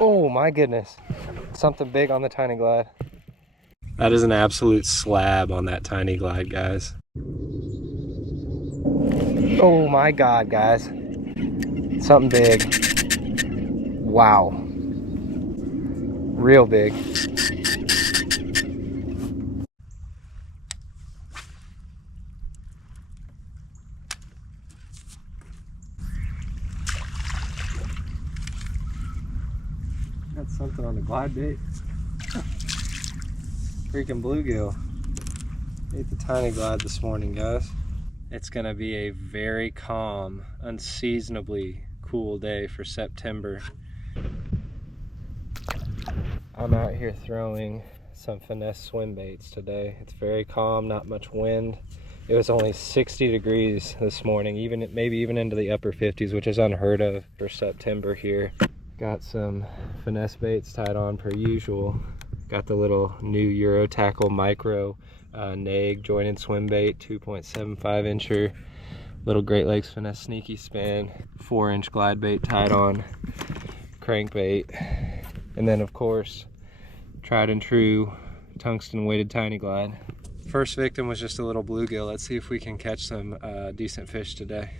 Oh my goodness. Something big on the tiny glide. That is an absolute slab on that tiny glide, guys. Oh my God, guys. Something big. Wow. Real big. Got something on the Glidebait. Freaking bluegill. Ate the tiny glide this morning, guys. It's gonna be a very calm, unseasonably cool day for September. I'm out here throwing some finesse swim baits today. It's very calm, not much wind. It was only 60 degrees this morning, maybe even into the upper 50s, which is unheard of for September here. Got some finesse baits tied on per usual. Got the little new Euro Tackle Micro Nag jointed swim bait, 2.75 incher. Little Great Lakes Finesse Sneaky Spin, 4-inch glide bait tied on crankbait. And then of course, tried and true tungsten weighted tiny glide. First victim was just a little bluegill. Let's see if we can catch some decent fish today.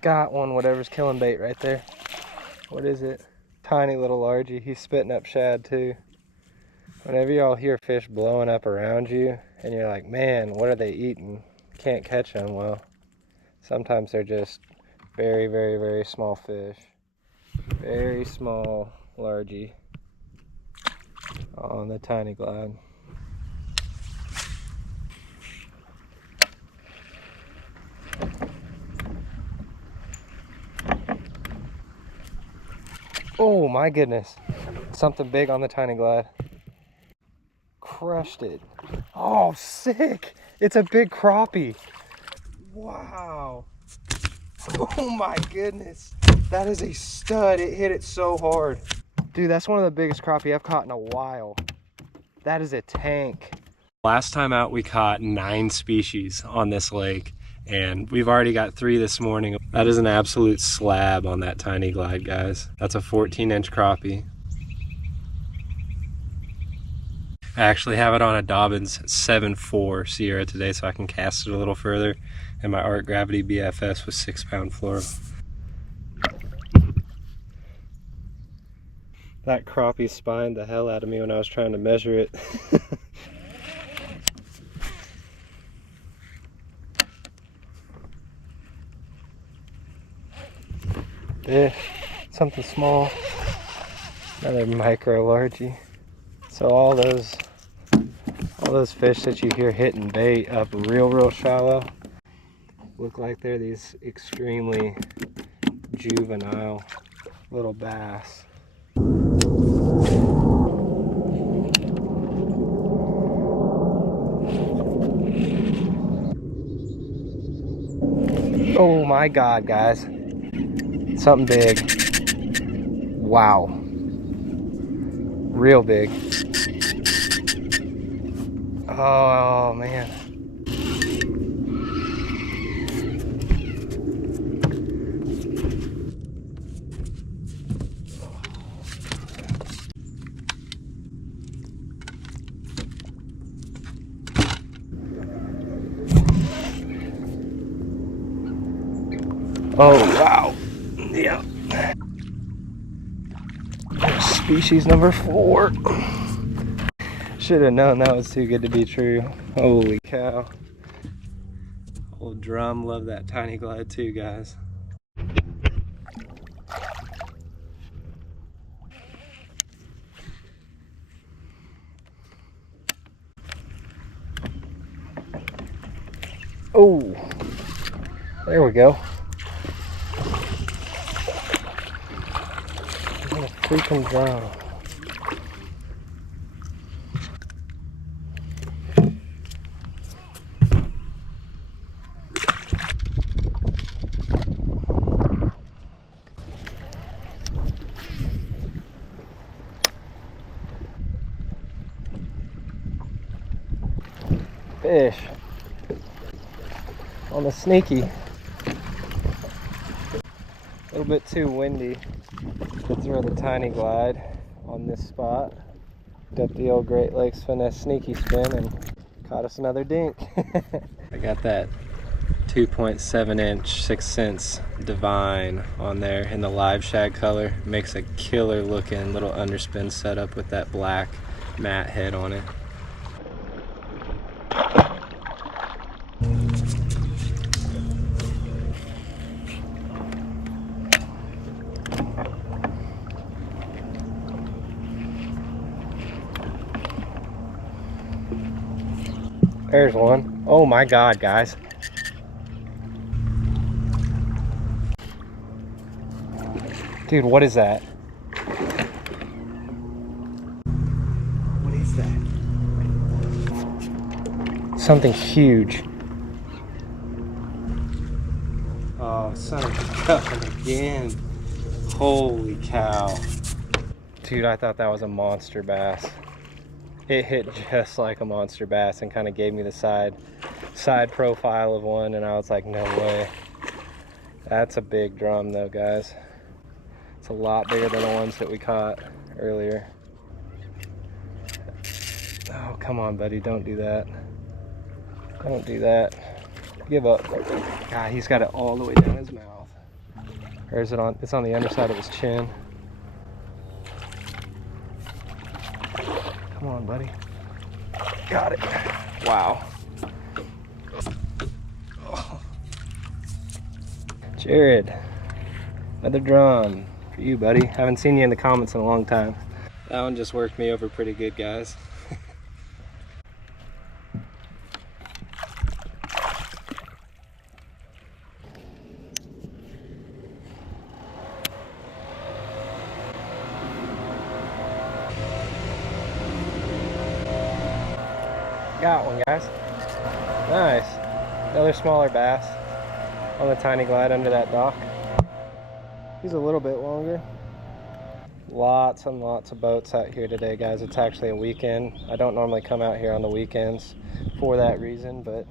Got one, whatever's killing bait right there. What is it? Tiny little largie. He's spitting up shad too. Whenever y'all hear fish blowing up around you and you're like, man, what are they eating? Can't catch them. Well, sometimes they're just very, very, very small fish. Very small largie on the tiny glide. Oh my goodness. Something big on the tiny glide. Crushed it. Oh, sick. It's a big crappie. Wow. Oh my goodness. That is a stud. It hit it so hard. Dude, that's one of the biggest crappie I've caught in a while. That is a tank. Last time out, we caught 9 species on this lake, and we've already got 3 this morning. That is an absolute slab on that tiny glide, guys. That's a 14-inch crappie. I actually have it on a Dobbins 7.4 Sierra today, so I can cast it a little further, and my Art Gravity BFS with 6-pound fluoro. That crappie spined the hell out of me when I was trying to measure it. Yeah, something small. Another micro largie. So all those fish that you hear hitting bait up real shallow look like they're these extremely juvenile little bass. Oh my God, guys. Something big. Wow. Real big. Oh man. Oh wow. Yeah. Species number 4. Should have known that was too good to be true. Holy cow. Old drum, love that tiny glide too, guys. Oh, there we go. What a freaking drum. Fish. on the sneaky. A little bit too windy to throw the tiny glide on this spot. Got the old Great Lakes finesse sneaky spin and caught us another dink. I got that 2.7 inch 6 cents divine on there in the live shag color. Makes a killer looking little underspin setup with that black matte head on it. There's one. Oh my God, guys. Dude, what is that? What is that? Something huge. Oh, son of a gun again. Holy cow. Dude, I thought that was a monster bass. It hit just like a monster bass and kind of gave me the side profile of one, and I was like, no way. That's a big drum though, guys. It's a lot bigger than the ones that we caught earlier. Oh, come on, buddy, don't do that. Don't do that. Give up. God, he's got it all the way down his mouth. Or is it on? It's on the underside of his chin. Come on, buddy. Got it. Wow. Oh. Jared, another drum for you, buddy. Haven't seen you in the comments in a long time. That one just worked me over pretty good, guys. Got one, guys. Nice. Another smaller bass on the tiny glide under that dock. He's a little bit longer. Lots and lots of boats out here today, guys. It's actually a weekend. I don't normally come out here on the weekends for that reason, but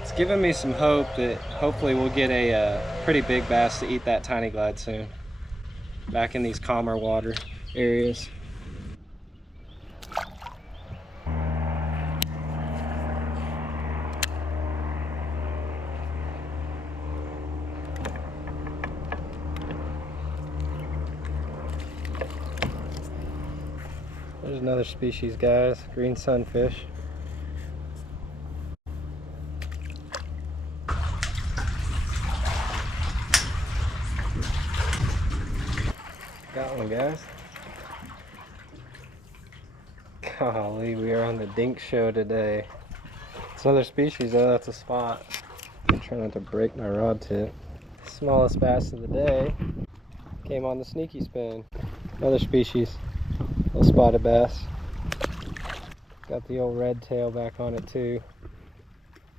it's giving me some hope that hopefully we'll get a pretty big bass to eat that tiny glide soon. Back in these calmer water areas. There's another species, guys. Green sunfish. Got one, guys. Golly, we are on the dink show today. It's another species, though. That's a spot. I'm trying not to break my rod tip. Smallest bass of the day came on the sneaky spin. Another species. Little spotted bass. Got the old red tail back on it too.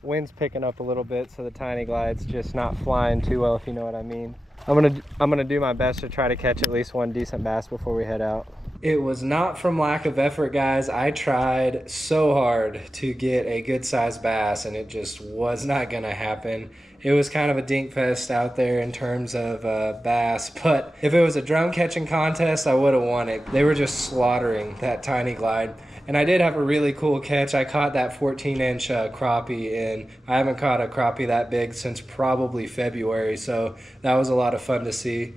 Wind's picking up a little bit, so the tiny glide's just not flying too well, if you know what I mean. I'm gonna do my best to try to catch at least one decent bass before we head out. It was not from lack of effort, guys. I tried so hard to get a good sized bass, and it just was not gonna happen. It was kind of a dink fest out there in terms of bass, but if it was a drum catching contest, I would have won it. They were just slaughtering that tiny glide. And I did have a really cool catch. I caught that 14-inch crappie, and I haven't caught a crappie that big since probably February, so that was a lot of fun to see.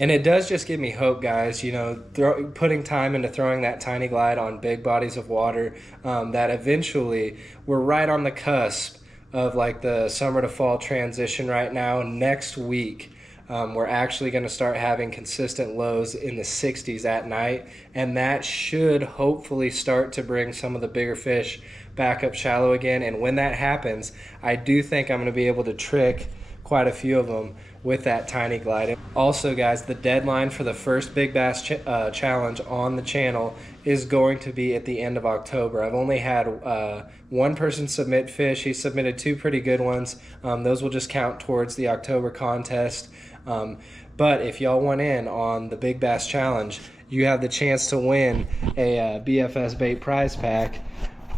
And it does just give me hope, guys, you know, putting time into throwing that tiny glide on big bodies of water, that eventually we're right on the cusp of like the summer to fall transition right now. Next week, we're actually going to start having consistent lows in the 60s at night, and that should hopefully start to bring some of the bigger fish back up shallow again. And when that happens, I do think I'm going to be able to trick quite a few of them with that tiny glide. Also, guys, the deadline for the first Big Bass Challenge on the channel is going to be at the end of October. I've only had one person submit fish. He submitted 2 pretty good ones. Those will just count towards the October contest. But if y'all want in on the Big Bass Challenge, you have the chance to win a BFS bait prize pack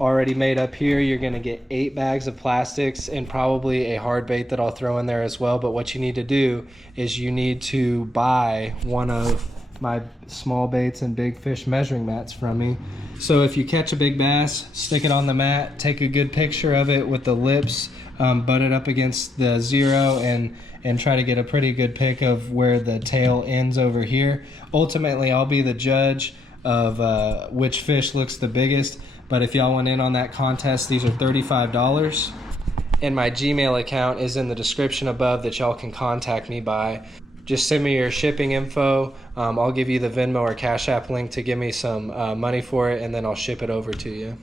already made up here. You're gonna get 8 bags of plastics and probably a hard bait that I'll throw in there as well. But what you need to do is you need to buy one of my small baits and big fish measuring mats from me. So if you catch a big bass, stick it on the mat, take a good picture of it with the lips butted up against the 0, and try to get a pretty good pic of where the tail ends over here. Ultimately, I'll be the judge of which fish looks the biggest. But if y'all want in on that contest, these are $35. And my Gmail account is in the description above that y'all can contact me by. Just send me your shipping info. I'll give you the Venmo or Cash App link to give me some money for it, and then I'll ship it over to you.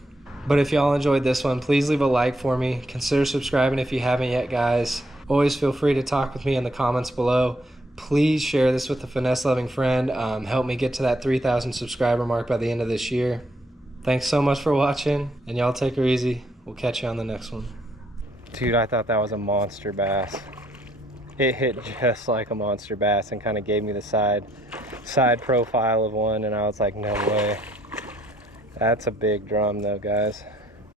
But if y'all enjoyed this one, please leave a like for me. Consider subscribing if you haven't yet, guys. Always feel free to talk with me in the comments below. Please share this with a finesse-loving friend. Help me get to that 3,000 subscriber mark by the end of this year. Thanks so much for watching, and y'all take her easy. We'll catch you on the next one. Dude, I thought that was a monster bass. It hit just like a monster bass and kind of gave me the side profile of one, and I was like, no way. That's a big drum though, guys.